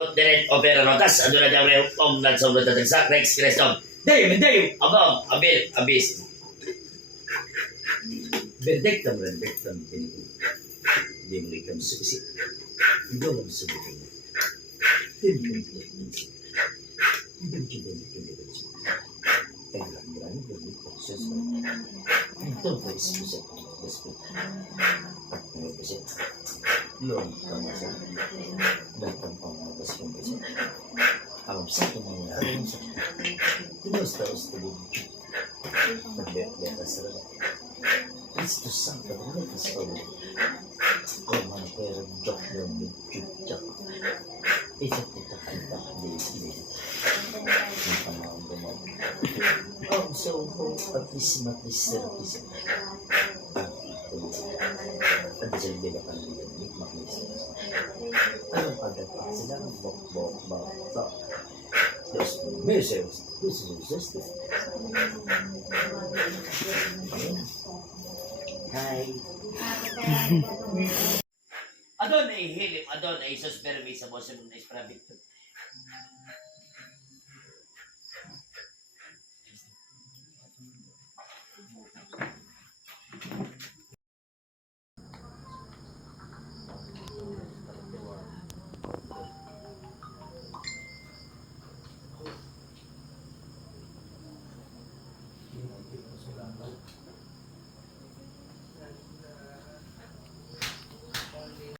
Direct opera notas, ano na daw rin om na sa tatagsak, next question. Dayum, dayum, abang, abil, abis. Berdektam, berdektam, hindi mo ikam susi. Hindi mo. Hindi mo ikam susi. Hindi mo ikam susi. Kaya lang, marami ba dito? Sus. Ito ba siya? Siya. Ang sa ito mangyari sa Tinos-taos tuloy. Nagbet-bet sa rana. It's to Santa Monica sa ulo. Kung man pero joke yung big-joke. Isa kita kanta hindi Yung pamawang gumawa. Oh, so, at least matlis sa isa. At sa hindi na kanila ni Maklis. Anong pagdapat sila ng bok-bok bata? Dos meses, dos meses. Hi. Adon ay hilim, adon ay sus permi sa bosa mo na isprabit.